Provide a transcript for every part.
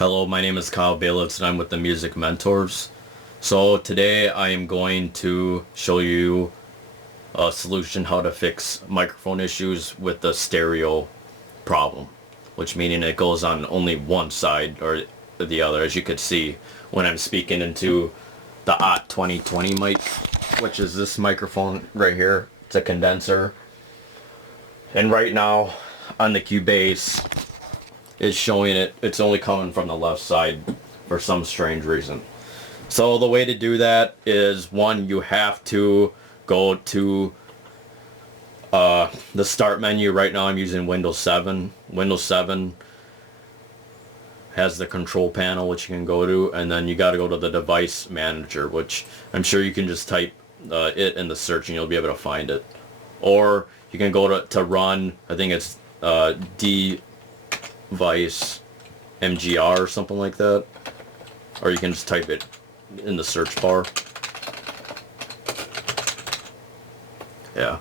Hello, my name is Kyle Bailiffs and I'm with the Music Mentors. So today I am going to show you a solution how to fix microphone issues with the stereo problem, which meaning it goes on only one side or the other. As you could see when I'm speaking into the AT2020 mic, which is this microphone right here. It's a condenser. And right now on the Cubase, is showing it's only coming from the left side for some strange reason. So the way to do that is, one, you have to go to the start menu. Right now I'm using Windows 7. Windows 7 has the control panel which you can go to, and then you got to go to the device manager, which I'm sure you can just type it in the search and you'll be able to find it. Or you can go to run, I think it's device MGR or something like that, or you can just type it in the search bar. Yeah.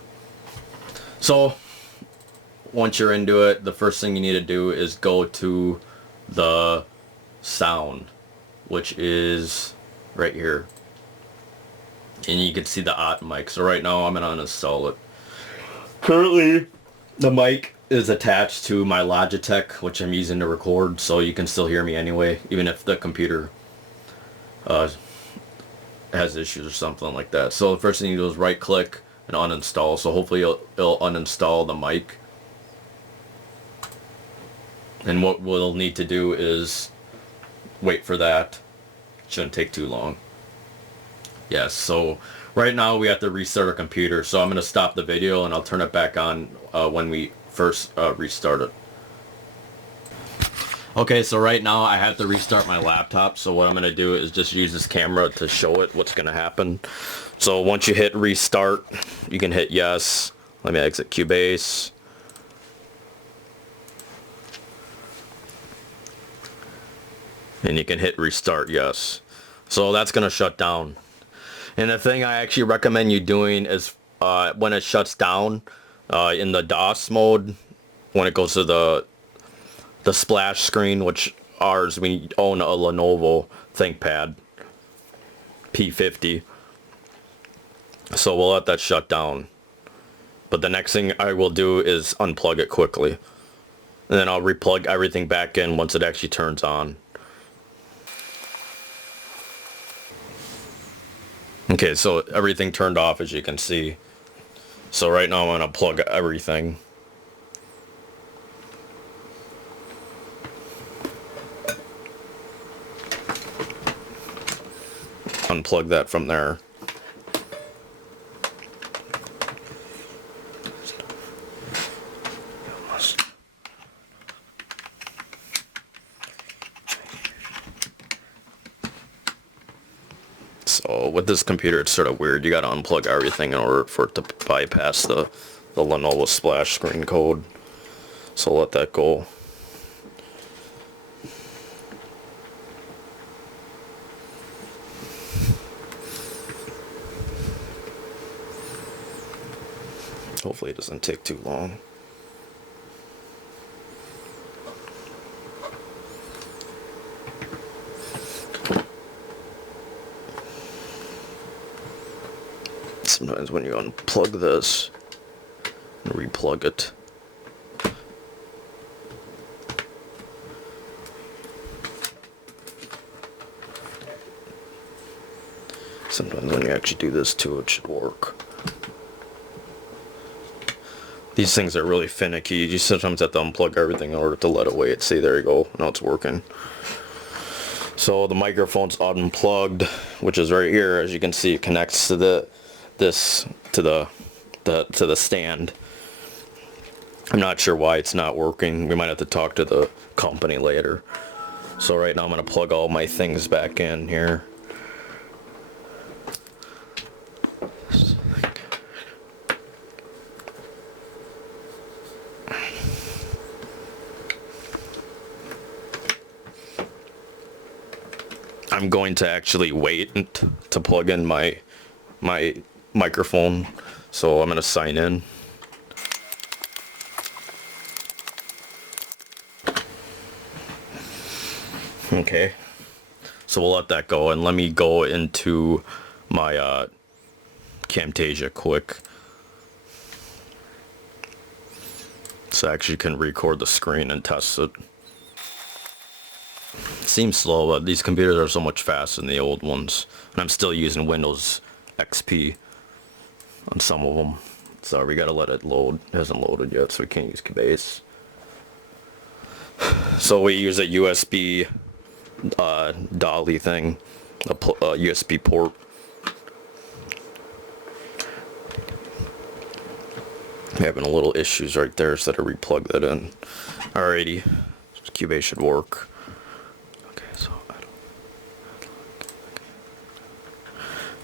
So once you're into it, the first thing you need to do is go to the sound, which is right here, and you can see the AT mic. So right now I'm gonna uninstall it. Currently the mic is attached to my Logitech, which I'm using to record, so you can still hear me anyway, even if the computer has issues or something like that. So the first thing you do is right click and uninstall. So hopefully it'll uninstall the mic. And what we'll need to do is wait for that. Shouldn't take too long. Yes, so right now we have to restart our computer. So I'm going to stop the video and I'll turn it back on when we first restart it. Okay, so right now I have to restart my laptop. So what I'm going to do is just use this camera to show it what's going to happen. So once you hit restart, you can hit yes. Let me exit Cubase. And you can hit restart, yes. So that's going to shut down. And the thing I actually recommend you doing is when it shuts down in the DOS mode, when it goes to the splash screen, which ours, we own a Lenovo ThinkPad P50. So we'll let that shut down. But the next thing I will do is unplug it quickly. And then I'll replug everything back in once it actually turns on. Okay, so everything turned off, as you can see. So right now I'm going to plug everything. Unplug that from there. So with this computer, it's sort of weird. You got to unplug everything in order for it to bypass the Lenovo splash screen code. So let that go. Hopefully it doesn't take too long. Sometimes when you unplug this and replug it, sometimes when you actually do this too, it should work. These things are really finicky. You sometimes have to unplug everything in order to let it wait. See, there you go. Now it's working. So the microphone's unplugged, which is right here. As you can see, it connects to the stand. I'm not sure why it's not working. We might have to talk to the company later. So right now I'm going to plug all my things back in here. I'm going to actually wait to plug in my microphone, so I'm going to sign in. Okay, so we'll let that go, and let me go into my Camtasia quick. So I actually can record the screen and test it. Seems slow, but these computers are so much faster than the old ones. And I'm still using Windows XP on some of them. Sorry, we gotta let it load. It hasn't loaded yet, so we can't use Cubase. So we use a USB dolly thing, a USB port. Having a little issues right there, so I replug that in. Alrighty, Cubase should work. Okay, so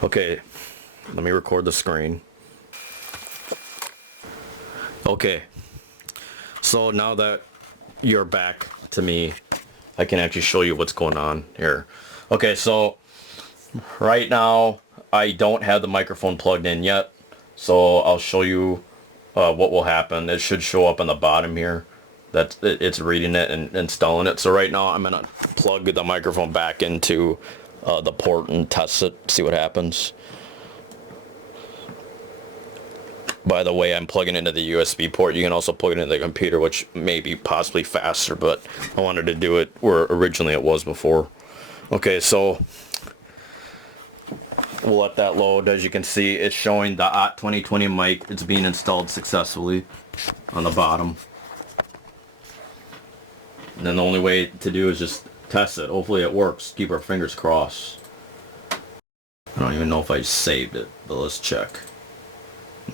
okay, let me record the screen. Okay, so now that you're back to me, I can actually show you what's going on here. Okay, so right now I don't have the microphone plugged in yet, so I'll show you what will happen. It should show up on the bottom here that it's reading it and installing it. So right now I'm gonna plug the microphone back into the port and test it, see what happens. By the way, I'm plugging into the USB port. You can also plug it into the computer, which may be possibly faster, but I wanted to do it where originally it was before. Okay, so we'll let that load. As you can see, it's showing the AT2020 mic. It's being installed successfully on the bottom. And then the only way to do is just test it. Hopefully it works. Keep our fingers crossed. I don't even know if I saved it, but let's check.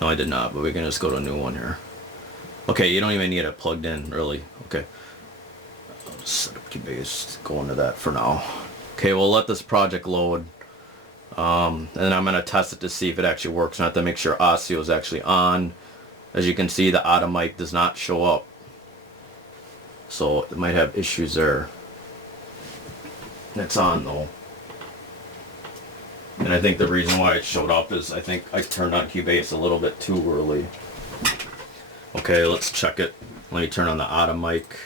No, I did not, but we can just go to a new one here. Okay, you don't even need it plugged in, really. Okay. I'll just set up Cubase, go into that for now. Okay, we'll let this project load. And then I'm going to test it to see if it actually works. I have to make sure audio is actually on. As you can see, the auto mic does not show up. So it might have issues there. It's on though. And I think the reason why it showed up is I think I turned on Cubase a little bit too early. Okay, let's check it. Let me turn on the auto mic.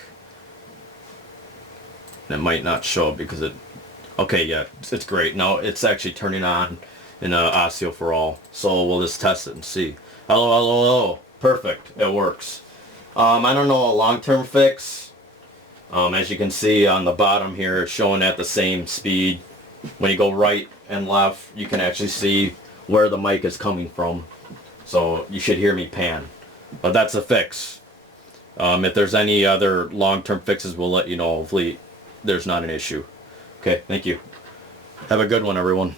And it might not show up because it... Okay, yeah, it's great. Now it's actually turning on in audio for all. So we'll just test it and see. Hello, hello, hello. Perfect. It works. I don't know a long-term fix. As you can see on the bottom here, it's showing at the same speed. When you go right and left, you can actually see where the mic is coming from. So you should hear me pan. But that's a fix. If there's any other long-term fixes, we'll let you know. Hopefully there's not an issue. Okay, thank you. Have a good one, everyone.